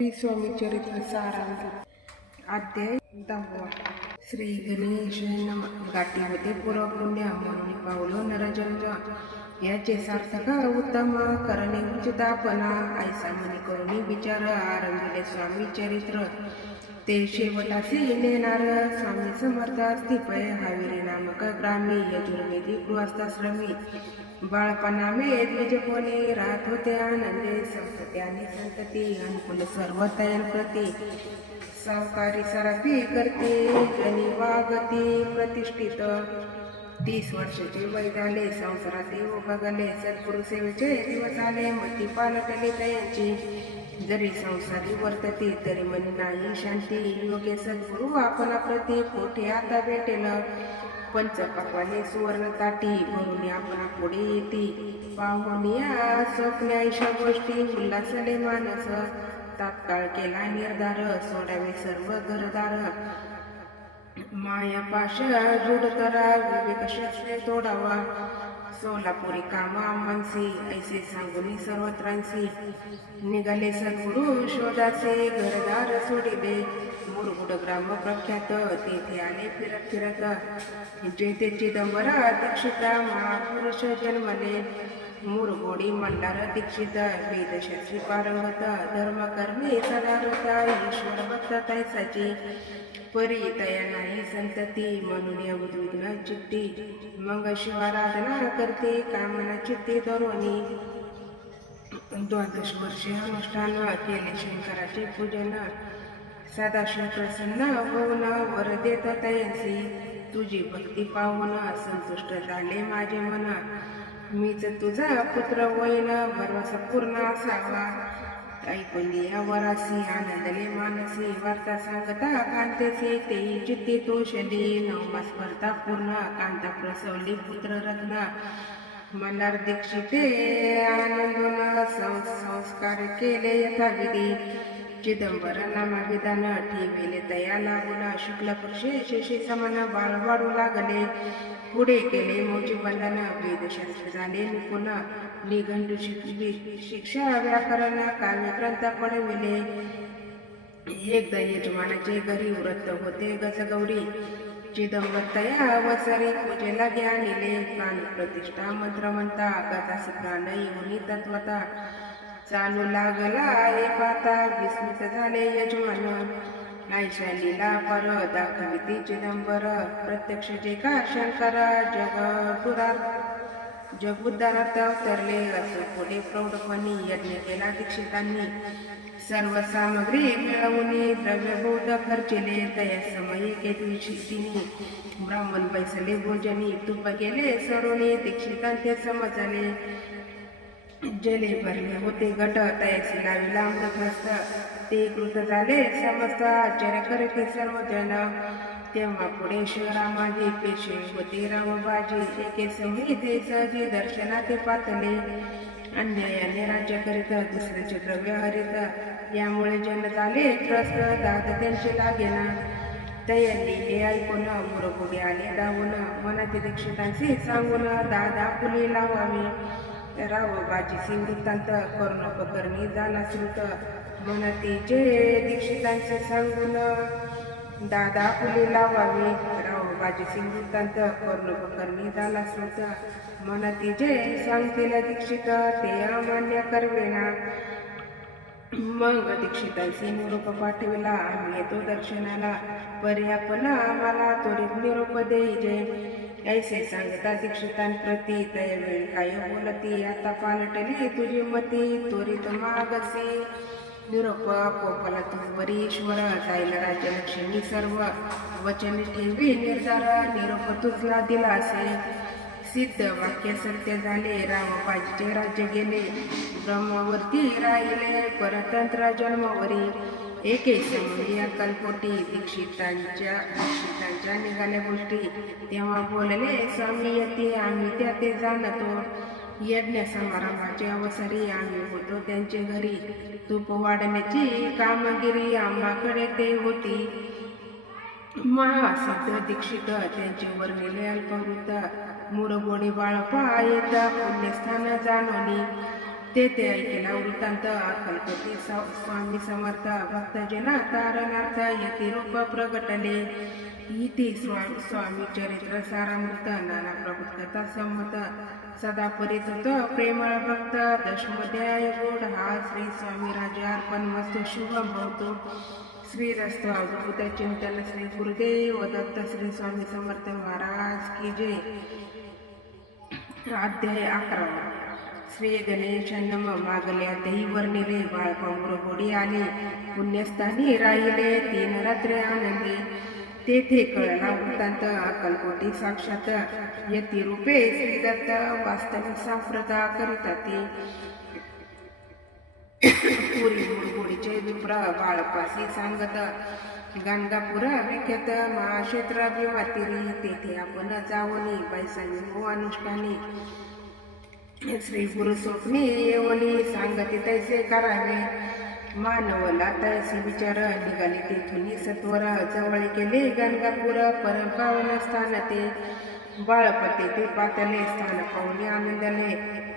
श्री स्वामी चरित्र सारामृत अध्याय 10. श्री गणेश नम. गाठी होते पूर्व पुण्य म्हणून पावलो नरजन्म याचे सार्थक उत्तम करणे उचितापना ऐसा मनी करुणी विचार आरंभिले स्वामी चरित्र ते शेवटासी नेणार स्वामी समर्थ स्थिपय हावेरी नामक ग्रामी यजुर्वेदी गृहस्थाश्रमी बाळपणा मे द्विजकोणी राहत होते आनंदे संतती आणि संतती अनुकूल सर्व तयान प्रती सावकारी सराफी करते जनी वागती प्रतिष्ठित 30 वर्षाचे वय झाले संसारात येऊ बघले सद्गुरु सेवेचे दिवस आले मती पालटली तयांची जरी संसारी वर्तती तरी मनी नाही शांती योगे सद्गुरु आपला प्रती कोठे आता भेटेल पंचपक्वाने सुवर्ण ताटी भरून आपण पुढे येते पाहुनिया स्वप्ने आयुष्य गोष्टी उल्हासले मानस तात्काळ केला निर्धार सोडावे सर्व घरदार माया पाश जुडतरा विवेक शस्त्रे तोडावा सोलापुरी कामा मानसी ऐसे सांगुनी सर्वत्रांसी निघाले सद्गुरु शोधाचे घरदार सोडिले मुरगुड ग्राम प्रख्यात तेथे आले फिरत फिरत जेथे चिदंबर दीक्षिता महापुरुष जन्मले मुरगोडी मल्हार दीक्षित वेदशास्त्री पारंगत धर्मकर्मी सदारता ईश्वर भक्त तैसाची परी तया नाही संतती म्हणून उद्विग्न चित्ती मग शिवाराधना करते कामना चित्ती धरोनी 12 वर्षे अनुष्ठान केले शंकराचे पूजन सदाशिव प्रसन्न होऊन वर देत तयांसी तुझी भक्ती पाहून संतुष्ट झाले माझे मन मीच तुझा पुत्र होईन भरवसा पूर्ण असावा ऐकून या वरासी आनंदले मानसी वार्ता सांगता कांतेसी तेही चित्ती तोषली नवमा स्पर्धा पूर्ण कांता प्रसवली पुत्र रत्न मल्हार दीक्षिते आनंदून संस्कार केले यथाविधी चिदंबर नामाविधान ठेविले तया लागून शुक्ल पक्षे शेषी समान बाळ वाढू लागले पुढे केले मोची बंधन वेदशास्त्र झाले निपुण निघंटू शिक्षा व्याकरण काव्यग्रंथ पडविले एकदा यजमानाचे घरी व्रत होते गजगौरी चिदंबर तया वसरे पूजेला ज्ञानिले प्राण प्रतिष्ठा मंत्रमंता गजासी प्राण येऊनी तत्वता चालू लागला हे पाता विस्मित झाले यजमान आयशा लीला पर दाखविती चिदंबर प्रत्यक्ष जे का शंकर जगुद्धारात अवतरले असे पुढे प्रौढपणी यज्ञ केला दीक्षितांनी सर्व सामग्री मिळवून द्रव्यबोध खर्चिले तया समये केतविषितीने ब्राह्मण बैसले भोजनी तुप गेले सरोने दीक्षितांचे समजले जले भरले होते गट तयासी लाविला अमृतहस्त ते कृत झाले समस्त आश्चर्य करते सर्वजण तेव्हा पुढे शहरामागे पेशे होते रामबाजी एके संहिते सहजी दर्शनाते पातले अन्यायाने राज्य करीत दुसऱ्याचे द्रव्य हरित यामुळे जन झाले त्रस्त दाद त्यांचे लागेना तयांनी हे ऐकून मुरगुडी आले धावून मनात दीक्षितांशी सांगून दादा फुले लावावी रावबाजीसी वृत्तांत कर्णोपकरणी झाला श्रुत मनाती जे दीक्षितांचे सांगून दादा फुले लावावी रावबाजीसी वृत्तांत कर्णोपकरणी झाला श्रुत मनाती जे सांगतील दीक्षित ते अमान्य करवेना मग दीक्षितांशी निरोप पाठविला आम्ही येतो दर्शनाला पर्यापण आम्हाला त्वरित निरोप देईजे ऐसे सांगता दीक्षितांप्रती तयावेळी काय बोलती आता पालटली तुझी मती त्वरित मागसी निरोप पोपला तू बरीश्वर जाईल राज्यलक्ष्मी सर्व वचन ठेवी निर्धार निरोप तुझला दिला असे सिद्ध वाक्य सत्य झाले रामबाजीचे राज्य गेले ब्रह्मावरती राहिले परतंत्र जन्मावरी एके समयी अक्कलपोटी दीक्षितांच्या निघाल्या गोष्टी तेव्हा बोलले स्वामी यती आम्ही त्या ते जाणतो यज्ञ समारंभाचे अवसरी आम्ही होतो त्यांचे घरी तूप वाढण्याची कामगिरी आम्हाकडे ते होती महासिद्ध दीक्षित त्यांचे वर्णिले अल्पवृत्त मुरगोडी बाळपा येता पुण्यस्थान जाणवली तेथे ऐकेला वृत्तांत अक्कलकोटी स्वामी समर्थ भक्तजना तारणार्थ यती रूप प्रगटले इति स्वामी चरित्र सारामृत नाना प्रभूत कथा संमत सदा परिचित प्रेमळ भक्त दशमध्याय गोड हा श्री स्वामी राजा अर्पण वस्तू शुभम भवतो श्री रस्तु अवधूत चिंतन श्री गुरुदेव दत्त श्री स्वामी समर्थ महाराज की जय. अध्याय 11. श्री गणेश नम. मागल्या दही वर्णिले बाळपांबर गोडी आले पुण्यस्थानी राहिले 3 रात्रे आनंदे तेथे कळला वृत्तांत अक्कलकोटी साक्षात यती रूपे श्री दत्त वास्तविक सांप्रता करिता ते पुरी मुळगोडीचे विप्र बाळपासी सांगत गाणगापूर विख्यात महाक्षेत्र भीमातिरी तेथे आपण जावनी बैसावी हो अनुष्ठानी श्री गुरु स्वप्नी येवनी सांगते तैसे करावे मानवला तैसे विचार निघाले तेथून सत्वर जवळ केले गाणगापूर परमपावन स्थान ते बाळपते ते पातले स्थान पाहुणे आनंदले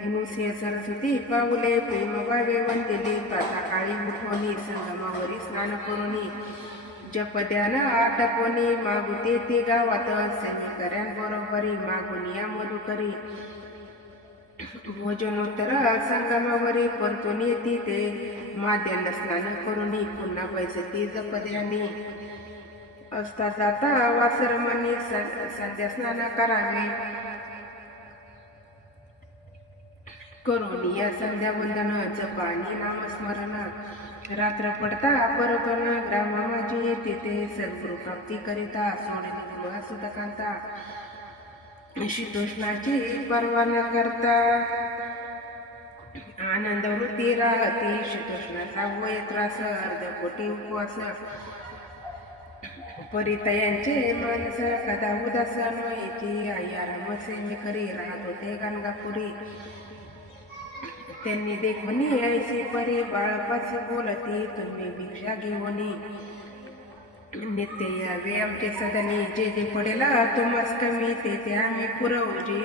मुसे सरस्वती पाऊले प्रेमभावे वंदिले प्रातःकाळी उठवणी संगमावरी स्नान करुणी जपद्यान आटपणी मागुते ते गावात सैनिकऱ्यांबरोबरी मागुनी या मधुकरी भोजनोत्तर संगमावरी परतून येते ते माद्यान स्नान करुणी पुन्हा बैसती जपद्याने असता जाता वासरमणी संध्या स्नान करावे करुणी या संध्या वंदन जपानी नामस्मरण रात्र पडता परपण ग्राम माझी येते ते सद्गुरु प्राप्ती करिता सोडणे सुतकांता शीतोष्णाची पर्वा न करता आनंद वृत्ती राहते शीतोष्णाचा वय त्रास अर्धकोटी उपवास परितयांचे मानस कदा उदास व्हायची आई आराम सेवे करी राहत होते गाणगापुरी त्यांनी देखवनी ऐसे परी बाळपास बोलती तुम्ही भिक्षा घेऊनी नित्य यावे आमचे सदनी जे जे पडेला तुमस कमी ते आम्ही पुरवजी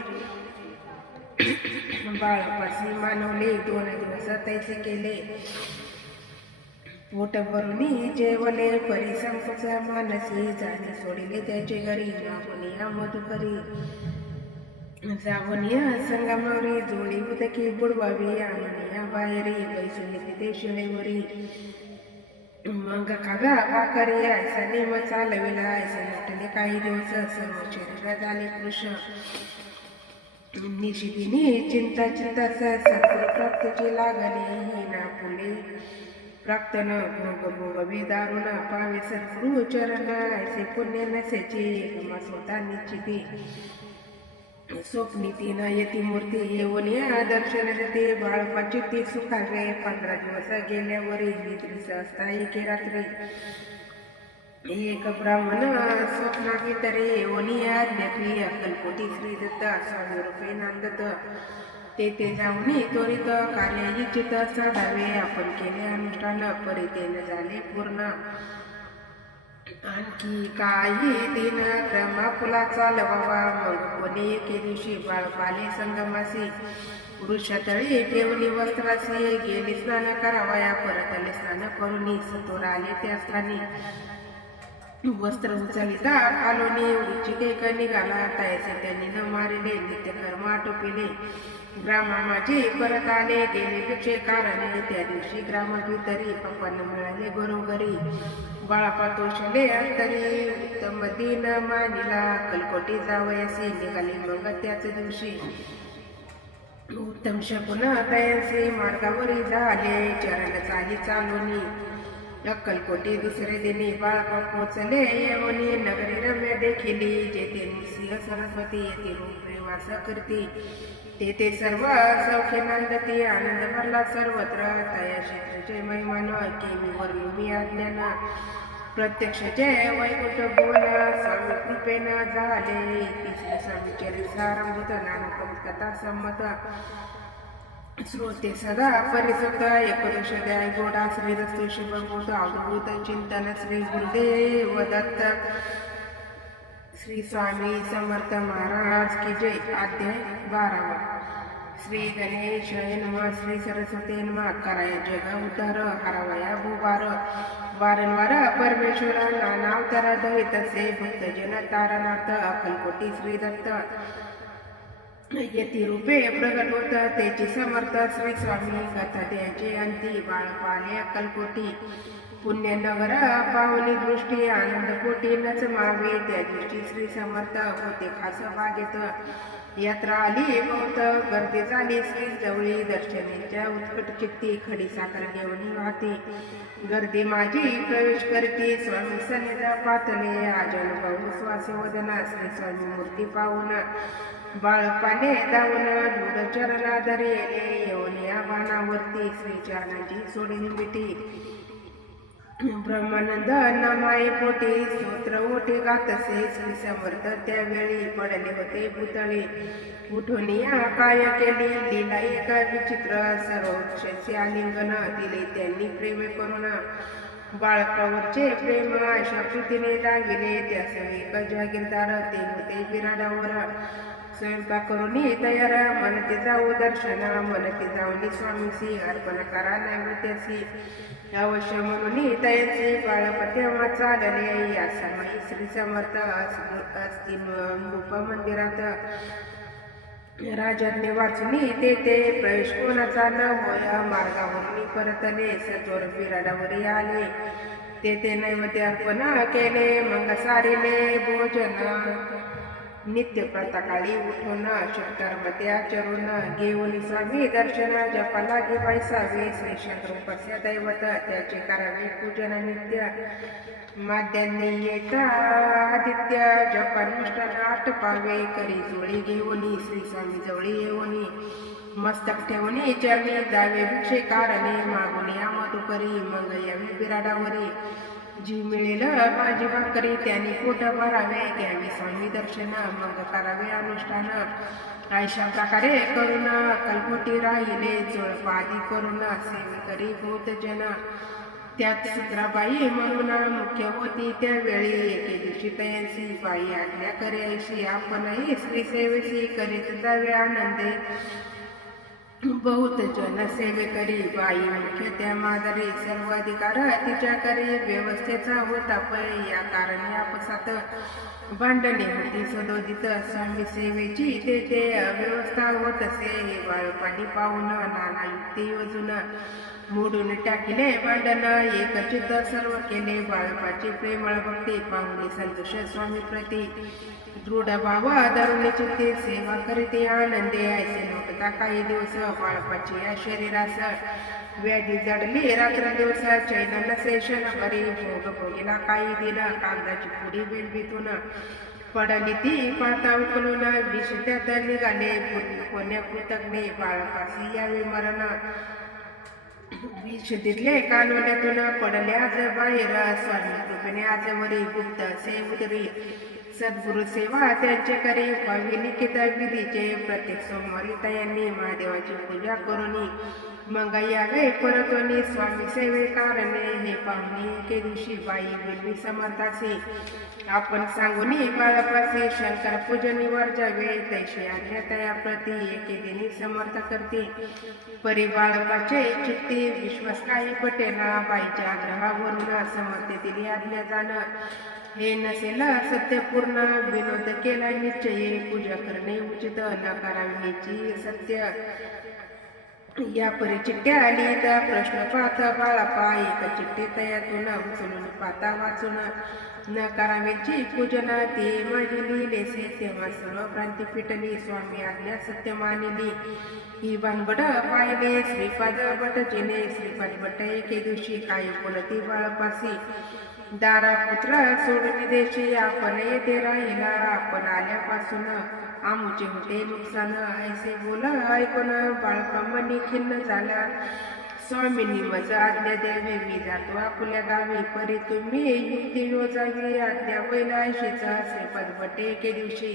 बाळपासी मानवले 2 दिवस तैसे केले पोट भरुनी जेवले परी संकोच मानसी जाणे सोडिले त्याचे घरी मागुनिया मधुकरी जावनिया संगमावरी जोडी उदकी बुडवावी आणनिया बाहेरी बैसून तिथे शिळेवरी मग खागा वाकरी ऐसा नेम चालविला ऐसा नटले काही दिवस सर्व शरीर झाले कृष निशिदिनी चिंता सद्गुरु प्राप्तीची लागली ही ना फुले प्राप्त न भोग भोगवे दारुण पावे सद्गुरु चरण ऐसे पुण्य नसेची स्वतः निश्चिती स्वप्नी न यती मूर्ती येऊन या दर्शन देते बाळपाची ती सुखावे 15 दिवस गेल्यावरी निद्रिस असता एके रात्री एक ब्राह्मण स्वप्नाभितरी येऊन या ज्ञाती अक्कलकोटी श्री दत्त स्वामी रूपे नांदत तेथे जाऊन त्वरित कार्य इच्छित साधावे आपण केले अनुष्ठान परितेन झाले पूर्ण आणखी काही दिन क्रमा फुला चालवावा मग कोणी एके दिवशी बाळपाले संगमासी वृक्षतळी ठेवली वस्त्रासी गेली स्नान करावया परतले स्नान करुनी सतोर आले त्या स्थानी वस्त्र उचलिता आलोनी वृचिकेक निघाला तैसे त्यांनी न मारिले नित्यकर्म आटोपिले ग्रामामाजी परत आले गेले भिक्षे कारणे त्या दिवशी ग्रामाभितरी पप्पांना मिळाले घरोघरी बाळापातोषले अंतरी उत्तम दिन मानिला अक्कलकोटी जावयासी निघाले मग त्याच दिवशी उत्तम शकुन तयासी मार्गावरी झाले चरण चाली चालूनी अक्कलकोटी दुसरे दिनी बाळपा पोचले येवनी नगरी रम्य देखिली जेथे नृसिंह सरस्वती येथे रूपे वास करती तेथे सर्व सौख्य नांदती आनंद भरला सर्वत्र तया क्षेत्राचे महिमान केवीवर मी अज्ञान प्रत्यक्षचे वैकुंठ बोल स्वामी कृपेनं झाले तिसरे स्वामी चरित्रारंभूत नानक कथा संमत श्रोते सदा परिसुत एकदश द्याय गोडा श्री रस्तु शुभभूत अवधूत चिंतन श्री गुरुदेव दत्त श्री स्वामी समर्थ महाराज की जय. अध्याय 12. श्री गणेशाय नमः. श्री सरस्वती नमः. कराया जग उद्धार हरावया भूभार. वारंवार परमेश्वरा नाना अवतार धरितसे भक्तजन तारणार्थ अक्कलकोटी श्री दत्त यती रूपे प्रगट होत त्याची समर्थ श्री स्वामी कथा त्याचे अंती बाळपाले अक्कलकोटी पुण्यनगर पावनी दृष्टी आनंद कोटी नच मावे त्या दिवशी श्री समर्थ होते खास बागेत यात्रा आली बहुत गर्दी झाली श्री जवळी दर्शनेच्या उत्कट चित्ती खडी साखर घेऊन वाहती गर्दी माझी प्रवेश करती स्वामी सन्निध पातले अनुभव श्वासे वदना श्री स्वामी मूर्ती पाहून बाळपाने धावून दूर चरणा धरेले येऊन या बाणावरती श्री चरणाची सोडून मिठी ब्रह्मानंद नामाये पोटी स्तोत्र ओटे गातसे श्री समर्थ त्यावेळी पडले होते पुतळे उठून या काय केली लीला एका विचित्र सर्वोच्च आलिंगन दिले त्यांनी प्रेम करून बाळकावरचे प्रेम अशा प्रीतीने दागिले त्या सगळे जागीरदार ते होते बिराडावर स्वयंपाक करून तयार मनते जाऊ दर्शना मनते जाऊन स्वामीसी अर्पण करा नैवेद्यासी अवश्य म्हणून तयाचे बाळप तेव्हा चालले या समयी श्री समर्थ असतील रूप मंदिरात राजाने वाचून तेथे प्रवेश कोणाचा न होय मार्गावरून परतले सत्वर बिराडावर आले तेथे नैवेद्य अर्पण केले मग सारिले भोजन नित्य प्रातकाळी उठून शुभकर्म आचरून घेऊन स्वामी दर्शन जपा लागे पैसावे श्री शंकरोपास्य दैवत त्याचे करावे पूजन नित्य माध्यान्नी येता आदित्य जपानुष्ठान आटपावे करी जोळी घेऊन श्री स्वामी जवळी येऊन मस्तक ठेवून चरणी जावे भिक्षे कारणे मागून या मधुकरी मग यावे बिराडावरी जीव मिळेल माझी भाकरी त्याने पोट भरावे घ्यावे स्वामी दर्शन मग करावे अनुष्ठान अशा प्रकारे करून अक्कलकोटी राहिले जोडपादी करून सेवेकरी भूत जन त्यात सुत्राबाई म्हणून मुख्य होती त्यावेळी एके दिवशी तयांसी बाई आज्ञा करायची आपणही श्री सेवेशी करीत जावे आनंदे बहुत जन सेवेकरी बाई मुख्य त्या मादरी सर्व अधिकार तिच्याकडे व्यवस्थेचा होता पण या कारणे आपसात भांडणे होती सदोदित स्वामी सेवेची तेथे अव्यवस्था होत असे हे बाळपाणी पाहून नाना युक्ती योजून मोडून टाकिले भांडण एकचित सर्व केले बाळपाची प्रेमळ भक्ती पाहुणी संतोष स्वामी प्रती दृढ भाव धरुणी चित्ते सेवा करीते आनंदे ऐसे नव्हता काही दिवस बाळपाची या शरीरास व्याधी जडली रात्र दिवस चैन नसे क्षणभरी भोग भोगीला काही दिन कागदाची पुडी बिलबितून पडली ती पाता उकलून विष त्यात निघाले कोण्या कृतज्ञे बाळपासी यावे मरण विष दिले कानवल्यातून पडले आज बाहेर स्वामी कृपेने आजवरी गुप्त असे उदरी सद्गुरु सेवा त्यांचे करे व्हावी लिखित विधीचे प्रत्येक सोमवारी तयांनी महादेवाची पूजा करून मग यावे परतोनी स्वामी सेवे कारणे हे पाहुणे एके दिवशी बाई बिलवी समर्थाचे आपण सांगून बाळपासे शंकर पूजनीवर जावे तैशी आज्ञा तया प्रती एके दिनी समर्थ करते परी बाळपाचे चित्ते विश्वास काही पटेना बाईच्या आग्रहावरून समर्थ दिली आज्ञा जाणं हे नसेल सत्यपूर्ण विनोद केला निश्चय पूजा करणे उचित न करावी सत्य या परिचिट्ट्या आली तर प्रश्न पाहता बाळापा एक चिठ्ठी तयातून उचलून पाता वाचून न करावेची पूजन ते माझी लिहिलेसे तेव्हा सर्व क्रांती फिटली स्वामी आज्ञा सत्य मानिली ही भानगड पाहिले श्रीपाद भटजीने श्रीपाद भट एके दिवशी काही बोलती बाळपासी दारा पुत्र सोडून देशी आपण येथे राहिला आपण आल्यापासून आमुचे होते नुकसान ऐसे बोल ऐकून बाळकांनी खिन्न झाला स्वामींनी मज आज्ञा द्यावी मी जातो आपल्या गावी परी तुम्ही युक्ती योजावी आज्ञा वैलाशीचा श्रीपाद भट एके दिवशी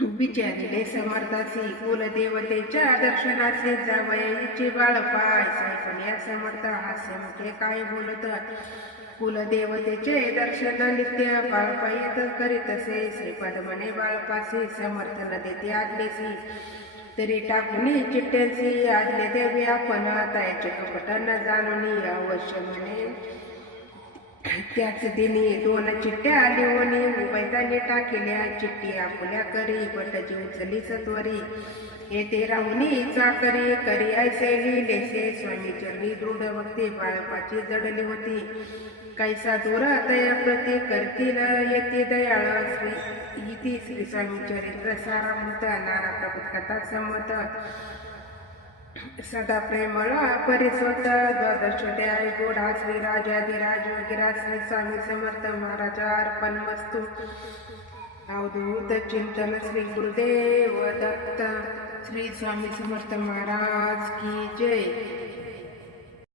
विचारले समर्थासी कुलदेवतेच्या दर्शनाचे जावयाची बाळपा ऐकून या समर्थ हास्यमुखे काय बोलत कुलदेवतेचे दर्शन नित्य बाळपा येत करीत असे श्रीपाद म्हणे बाळपासी समर्थन देते आज्ञेसी तरी टाकून चिट्ट्यांची आदले देवी आपण ताईच्या कपटांना जाणून अवश्य म्हणे त्याच दिनी 2 चिट्ट्या लिहून मुंबईताने टाकेल्या चिठ्ठी आपल्या करी बटाची उचली सत्वरी येथे राहुनी चाकरी करी ऐसे लिहिलेसे स्वामी चरणी दृढ भक्ती बाळपाची जडली होती कैसा दूर तया प्रती करतील येते दयाळ श्री स्वामी चरित्र सारामृत नाना प्रभुत कथा संमत सदा प्रेमळ परिस्वत द्वादशोध्याय गोढा श्री राजाधिराज वगैरे श्री स्वामी समर्थ महाराज अर्पण वस्तू अवधूत चिंतन श्री गुरुदेव दत्त श्री स्वामी समर्थ महाराज की जय।